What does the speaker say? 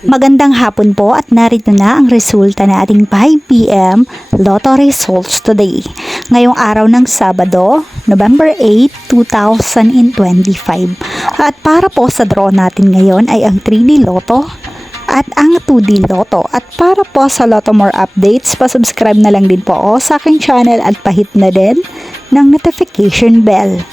Magandang hapon po at narito na ang resulta na ating 5 p.m. Lotto results today. Ngayong araw ng Sabado, November 8, 2025. At para po sa draw natin ngayon ay ang 3D Lotto at ang 2D Lotto. At para po sa Lotto More updates, pa-subscribe na lang din po sa aking channel at pahit na din ng notification bell.